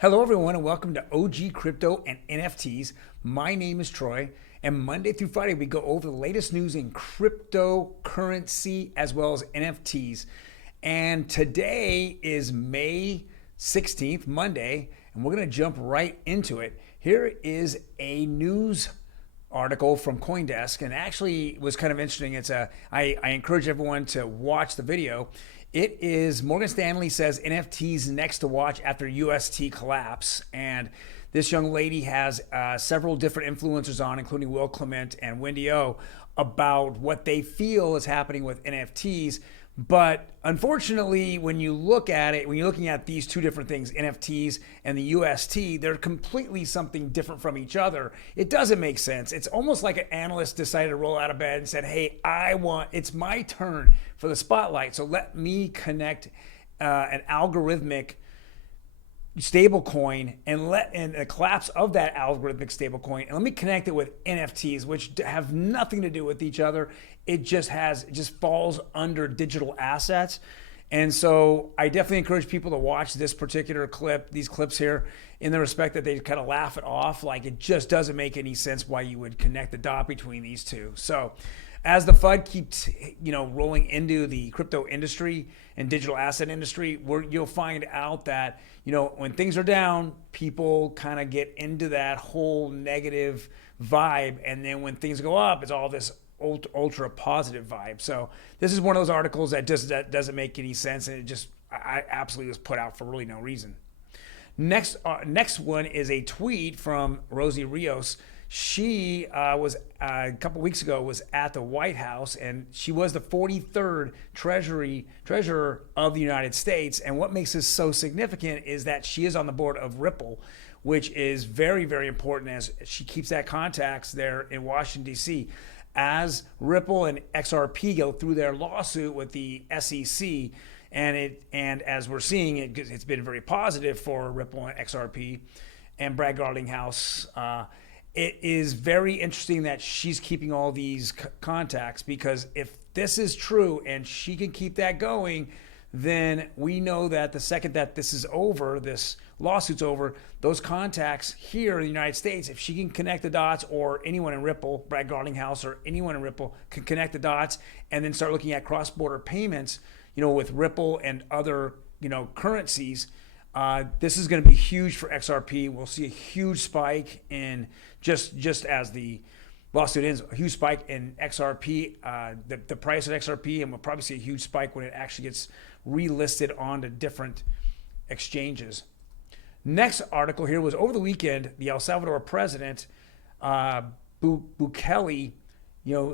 Hello, everyone, and welcome to OG Crypto and NFTs. My name is Troy, and Monday through Friday, we go over the latest news in cryptocurrency as well as NFTs. And today is May 16th, Monday, and we're going to jump right into it. Here is a news article from CoinDesk, and actually was kind of interesting. I encourage everyone to watch the video. It is Morgan Stanley says NFTs next to watch after UST collapse, and this young lady has several different influencers on, including Will Clement and Wendy O, about what they feel is happening with NFTs. But unfortunately, when you look at it, when you're looking at these two different things, NFTs and the UST, they're completely something different from each other. It doesn't make sense. It's almost like an analyst decided to roll out of bed and said, hey, it's my turn for the spotlight. So let me connect an algorithmic stablecoin and the collapse of that algorithmic stablecoin, and let me connect it with NFTs, which have nothing to do with each other. It just falls under digital assets. And so I definitely encourage people to watch this particular clip, these clips here, in the respect that they kind of laugh it off. Like, it just doesn't make any sense why you would connect the dot between these two. So as the FUD keeps, rolling into the crypto industry and digital asset industry, you'll find out that, when things are down, people kind of get into that whole negative vibe. And then when things go up, it's all this ultra positive vibe. So this is one of those articles that doesn't make any sense, and I absolutely was put out for really no reason. Next one is a tweet from Rosie Rios. She was a couple weeks ago was at the White House, and she was the 43rd treasurer of the United States. And what makes this so significant is that she is on the board of Ripple, which is very, very important as she keeps that contacts there in Washington, D.C. As Ripple and XRP go through their lawsuit with the SEC, and as we're seeing, it's been very positive for Ripple and XRP and Brad Garlinghouse. It is very interesting that she's keeping all these contacts, because if this is true and she can keep that going, then we know that the second that this is over, this lawsuit's over, those contacts here in the United States, if she can connect the dots, or anyone in Ripple, Brad Garlinghouse or anyone in Ripple can connect the dots and then start looking at cross-border payments, with Ripple and other, currencies, this is going to be huge for XRP. We'll see a huge spike in just as the lawsuit ends, a huge spike in XRP, the price of XRP, and we'll probably see a huge spike when it actually gets relisted onto different exchanges. Next article here was over the weekend, the El Salvador president, Bukele,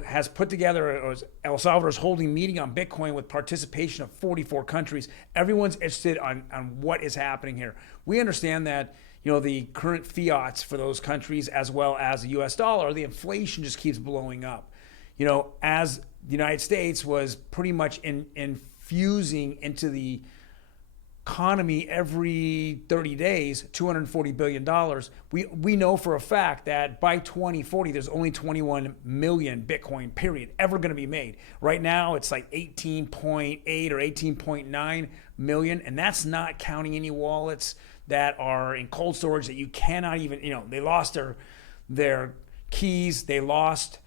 has put together, El Salvador is holding a meeting on Bitcoin with participation of 44 countries. Everyone's interested on what is happening here. We understand that, the current fiats for those countries, as well as the US dollar, the inflation just keeps blowing up. As the United States was pretty much infusing into the economy every 30 days, $240 billion. We know for a fact that by 2040, there's only 21 million Bitcoin, period, ever going to be made. Right now, it's like 18.8 or 18.9 million, and that's not counting any wallets that are in cold storage that you cannot even, they lost their keys, they lost,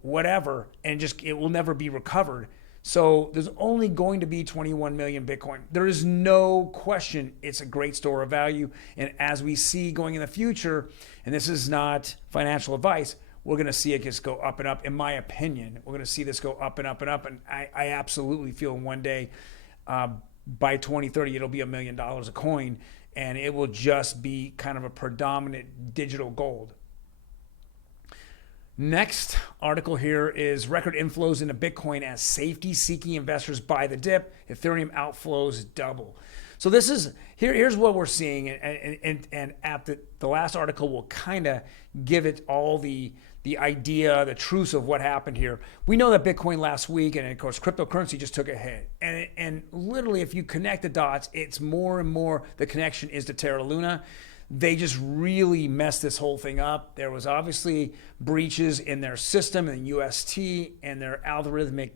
whatever, and it will never be recovered. So there's only going to be 21 million Bitcoin. There is no question it's a great store of value. And as we see going in the future, and this is not financial advice, we're going to see it just go up and up. In my opinion, we're going to see this go up and up and up. And I absolutely feel one day by 2030, it'll be $1 million a coin, and it will just be kind of a predominant digital gold. Next article here is record inflows into Bitcoin as safety-seeking investors buy the dip. Ethereum outflows double. So this is here's what we're seeing, and at the last article will kind of give it all the idea, the truth of what happened here. We know that Bitcoin last week, and of course cryptocurrency just took a hit, and literally if you connect the dots, it's more and more the connection is to Terra Luna. They just really messed this whole thing up. There was obviously breaches in their system, in UST, and their algorithmic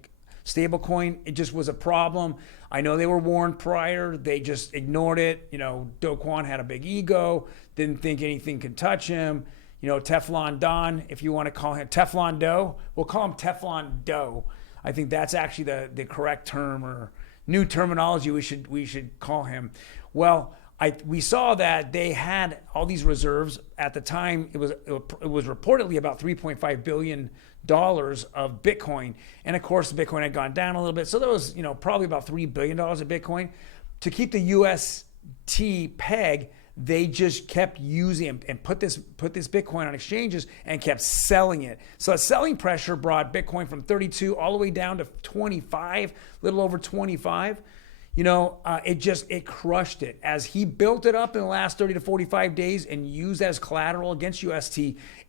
stablecoin. It just was a problem. I know they were warned prior. They just ignored it. You know, Do Kwon had a big ego, didn't think anything could touch him. You know, Teflon Don, if you want to call him Teflon Doe, we'll call him Teflon Doe. I think that's actually the correct term or new terminology we should call him. Well, we saw that they had all these reserves at the time. It was reportedly about $3.5 billion of Bitcoin, and of course the Bitcoin had gone down a little bit, so there was probably about $3 billion of Bitcoin. To keep the UST peg, they just kept using and put this Bitcoin on exchanges and kept selling it. So selling pressure brought Bitcoin from 32 all the way down to 25, little over 25. It crushed it. As he built it up in the last 30 to 45 days and used as collateral against UST,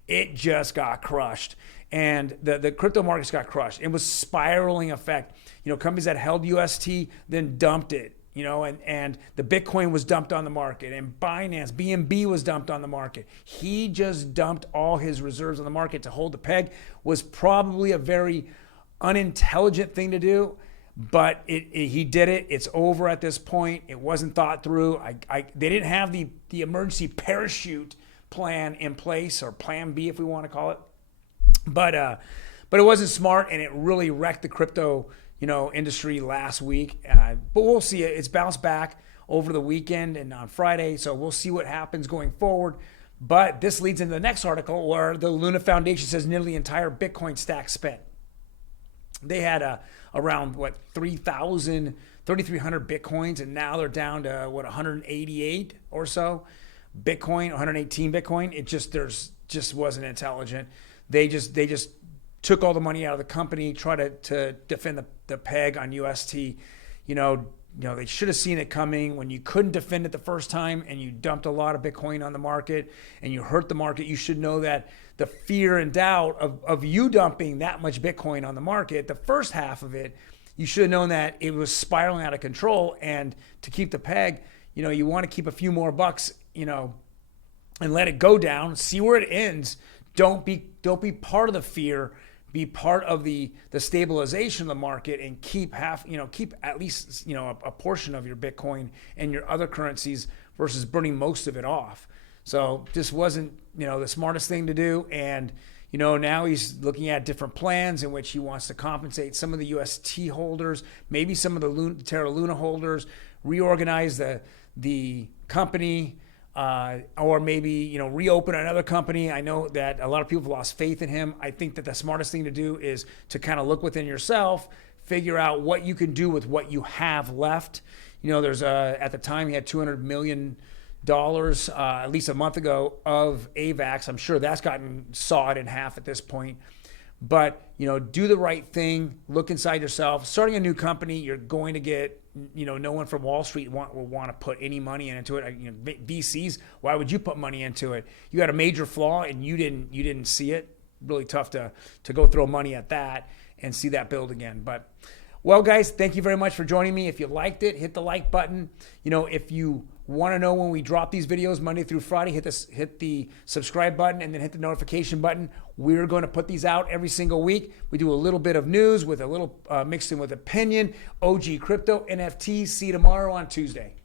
it just got crushed. And the crypto markets got crushed. It was spiraling effect. Companies that held UST then dumped it. And the Bitcoin was dumped on the market, and Binance, BNB was dumped on the market. He just dumped all his reserves on the market to hold the peg. Was probably a very unintelligent thing to do, but he did it. It's over at this point. It wasn't thought through. They didn't have the emergency parachute plan in place, or plan B if we want to call it. But it wasn't smart, and it really wrecked the crypto industry last week. But we'll see. It's bounced back over the weekend and on Friday, so we'll see what happens going forward. But this leads into the next article where the Luna Foundation says nearly the entire Bitcoin stack spent. They had around 3,300 Bitcoins, and now they're down to 188 or so Bitcoin, 118 Bitcoin. It just wasn't intelligent. They just took all the money out of the company, tried to defend the peg on UST. They should have seen it coming. When you couldn't defend it the first time and you dumped a lot of Bitcoin on the market and you hurt the market, you should know that the fear and doubt of you dumping that much Bitcoin on the market, the first half of it, you should have known that it was spiraling out of control. And to keep the peg, you want to keep a few more bucks, and let it go down, see where it ends. Don't be part of the fear. Be part of the stabilization of the market, and keep at least a portion of your Bitcoin and your other currencies versus burning most of it off. So this wasn't the smartest thing to do, and now he's looking at different plans in which he wants to compensate some of the UST holders, maybe some of the Terra Luna holders, reorganize the company. Or maybe, reopen another company. I know that a lot of people have lost faith in him. I think that the smartest thing to do is to kind of look within yourself, figure out what you can do with what you have left. There's at the time he had $200 million, at least a month ago, of AVAX. I'm sure that's gotten sawed in half at this point. But, do the right thing, look inside yourself. Starting a new company, you're going to get, no one from Wall Street will want to put any money into it. VCs, why would you put money into it? You had a major flaw and you didn't see it. Really tough to go throw money at that and see that build again. But, well, guys, thank you very much for joining me. If you liked it, hit the like button. If you want to know when we drop these videos Monday through Friday, hit the subscribe button and then hit the notification button. We're going to put these out every single week. We do a little bit of news with a little mixed in with opinion. OG crypto, NFTs. See you tomorrow on Tuesday.